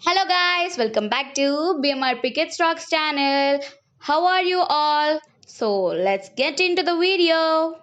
Hello guys, welcome back to BMRPkids Rocks channel. How are you all? So let's get into the video.